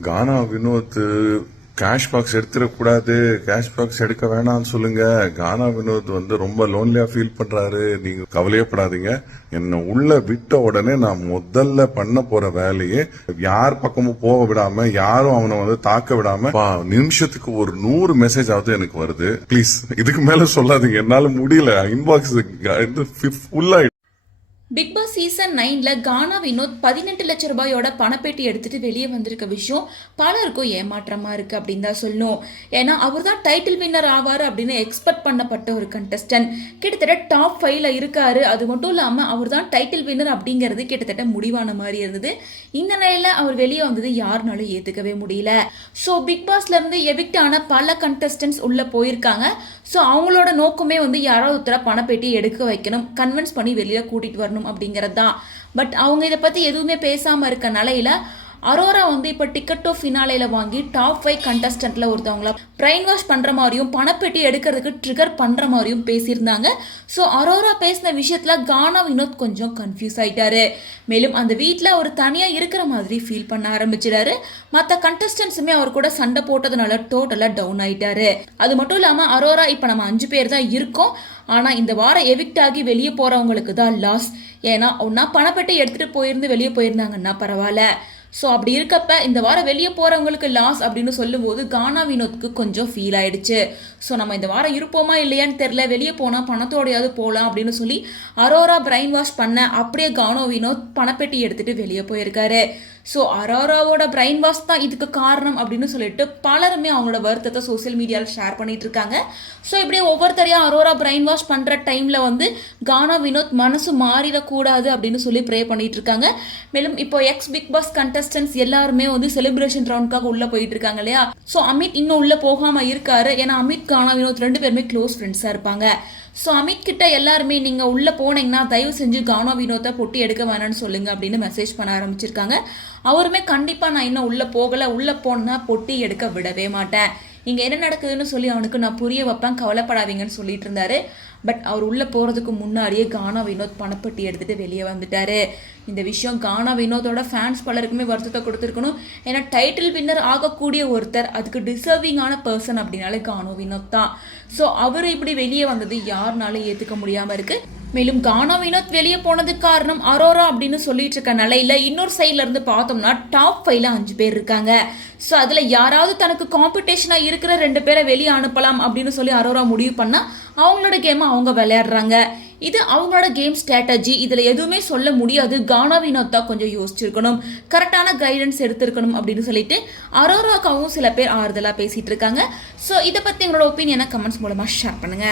கானா Vinoth cash box எடுத்துடக்கூடாது cash box எடுக்க வேணாம்னு சொல்லுங்க. கானா வினோத் வந்து ரொம்ப லோன்லியா ஃபீல் பண்றாரு. நீங்க கவலையப்படாதீங்க. என்னை உள்ள விட்ட உடனே நான் முதல்ல பண்ண போற வேலையே யார் பக்கமும் போக விடாம யாரும் அவனை வந்து தாக்க விடாம பா, நிமிஷத்துக்கு ஒரு நூறு மெசேஜ் ஆகுது எனக்கு வருது. ப்ளீஸ் இதுக்கு மேல சொல்லாதீங்க. என்னால முடியல. இன்பாக்ஸ் ஃபுல்லா பிக் பாஸ் சீசன் நைனில் கானா வினோத் பதினெட்டு லட்ச ரூபாயோட பணப்பேட்டி எடுத்துட்டு வெளியே வந்திருக்க விஷயம் பலருக்கும் ஏமாற்றமாக இருக்குது அப்படின்னு தான் சொல்லணும் ஏன்னா அவர் தான் டைட்டில் வின்னர் ஆவார் அப்படின்னு எக்ஸ்பெக்ட் பண்ணப்பட்ட ஒரு கண்டஸ்டன்ட் கிட்டத்தட்ட டாப் ஃபைவ்ல இருக்காரு. அது மட்டும் இல்லாமல் அவர் தான் டைட்டில் வின்னர் அப்படிங்கிறது கிட்டத்தட்ட முடிவான மாதிரி இருந்தது. இந்த நிலையில் அவர் வெளியே வந்தது யாருனாலும் ஏற்றுக்கவே முடியல. ஸோ பிக் பாஸ்ல இருந்து எவிக்ட் ஆன பல கண்டஸ்டன்ஸ் உள்ளே போயிருக்காங்க. ஸோ அவங்களோட நோக்கமே வந்து யாராவது ஒருத்தர பணப்பேட்டி எடுக்க வைக்கணும் கன்வின்ஸ் பண்ணி வெளியில் கூட்டிகிட்டு வரணும் அப்படிங்கிறது தான். பட் அவங்க இதை பத்தி எதுவுமே பேசாம இருக்க நிலையில அரோரா வந்து இப்போ டிக்கெட் டு ஃபினாலேல வாங்கி டாப் ஃபைவ் கண்டஸ்டண்ட்டில் ஒருத்தவங்கள பிரைன் வாஷ் பண்ற மாதிரியும் பணப்பெட்டி எடுக்கிறதுக்கு ட்ரிகர் பண்ற மாதிரியும் பேசியிருந்தாங்க. ஸோ அரோரா பேசின விஷயத்துல கானா வினோத் கொஞ்சம் கன்ஃபியூஸ் ஆயிட்டாரு. மேலும் அந்த வீட்டில் அவர் தனியா இருக்கிற மாதிரி ஃபீல் பண்ண ஆரம்பிச்சிட்டாரு. மற்ற கண்டஸ்டன்ஸுமே அவர் கூட சண்டை போட்டதுனால டோட்டலாக டவுன் ஆயிட்டாரு. அது மட்டும் இல்லாமல் அரோரா இப்போ நம்ம அஞ்சு பேர் தான் இருக்கோம். ஆனால் இந்த வாரம் எவிக்ட் ஆகி வெளியே போறவங்களுக்கு தான் லாஸ் ஏன்னா ஒன்றா பணப்பெட்டை எடுத்துகிட்டு போயிருந்து வெளியே போயிருந்தாங்கன்னா பரவாயில்ல. ஸோ அப்படி இருக்கப்ப இந்த வாரம் வெளியே போகிறவங்களுக்கு லாஸ் அப்படின்னு சொல்லும்போது கானா வினோத்க்கு கொஞ்சம் ஃபீல் ஆயிடுச்சு. ஸோ நம்ம இந்த வாரம் இருப்போமா இல்லையான்னு தெரில வெளியே போனால் பணத்தோடையாவது போகலாம் அப்படின்னு சொல்லி அரோரா பிரைன் வாஷ் பண்ண அப்படியே கானோ வினோத் பணப்பெட்டி எடுத்துகிட்டு வெளியே போயிருக்காரு. ஸோ அரோராவோட பிரெயின் வாஷ் தான் இதுக்கு காரணம் அப்படின்னு சொல்லிட்டு பலருமே அவங்களோட வருத்தத்தை சோஷியல் மீடியாவில் ஷேர் பண்ணிட்டு இருக்காங்க. ஸோ இப்படியே ஒவ்வொருத்தரையும் அரோரா பிரைன் வாஷ் பண்ணுற டைமில் வந்து கானா வினோத் மனசு மாறிடக்கூடாது அப்படின்னு சொல்லி ப்ரே பண்ணிட்டு இருக்காங்க. மேலும் இப்போ எக்ஸ் பிக் பாஸ் கண்டஸ்டன்ஸ் எல்லாருமே வந்து செலிப்ரேஷன் ரவுண்ட்காக உள்ள போயிட்டு இருக்காங்க இல்லையா? ஸோ அமித் இன்னும் உள்ள போகாமல் இருக்காரு. ஏன்னா அமித் கானா வினோத் ரெண்டு பேருமே க்ளோஸ் ஃப்ரெண்ட்ஸாக இருப்பாங்க. ஸோ அமித் கிட்ட எல்லாருமே நீங்க உள்ள போனீங்கன்னா தயவு செஞ்சு கானா வினோத்தை பொட்டி எடுக்க வேணாம்னு சொல்லுங்க அப்படின்னு மெசேஜ் பண்ண ஆரம்பிச்சிருக்காங்க. அவருமே கண்டிப்பா நான் இன்னும் உள்ள போகல. உள்ள போனா பொட்டி எடுக்க விடவே மாட்டேன். இங்கே என்ன நடக்குதுன்னு சொல்லி அவனுக்கு நான் புரிய வைப்பேன் கவலைப்படாதீங்கன்னு சொல்லிட்டு இருந்தாரு. பட் அவர் உள்ளே போகிறதுக்கு முன்னாடியே கானா வினோத் பணப்பட்டி எடுத்துகிட்டு வெளியே வந்துட்டாரு. இந்த விஷயம் கானா வினோத்தோட ஃபேன்ஸ் பலருக்குமே வருத்தத்தை கொடுத்துருக்கணும். ஏன்னா டைட்டில் வின்னர் ஆகக்கூடிய ஒருத்தர் அதுக்கு டிசர்விங்கான பர்சன் அப்படின்னாலே கானோ வினோத் தான். ஸோ அவர் இப்படி வெளியே வந்தது யாருனாலும் ஏற்றுக்க முடியாமல் இருக்குது மேலும் கானா வினோத் வெளியே போனதுக்கு காரணம் அரோரா அப்படின்னு சொல்லிட்டு இருக்க நிலையில இன்னொரு சைட்ல இருந்து பார்த்தோம்னா டாப் ஃபைவ்ல அஞ்சு பேர் இருக்காங்க. ஸோ அதுல யாராவது தனக்கு காம்படிஷனா இருக்கிற ரெண்டு பேரை வெளியே அனுப்பலாம் அப்படின்னு சொல்லி அரோரா முடிவு பண்ணா அவங்களோட கேமை அவங்க விளையாடுறாங்க. இது அவங்களோட கேம் ஸ்ட்ராட்டஜி இதுல எதுவுமே சொல்ல முடியாது. கானா வினோத் தான் கொஞ்சம் யோசிச்சிருக்கணும். கரெக்டான கைடன்ஸ் எடுத்திருக்கணும் அப்படின்னு சொல்லிட்டு அரோராக்காவும் சில பேர் ஆறுதலா பேசிட்டு இருக்காங்க. ஸோ இதை பத்தி எங்களோட ஒப்பீனியனை கமெண்ட்ஸ் மூலமா ஷேர் பண்ணுங்க.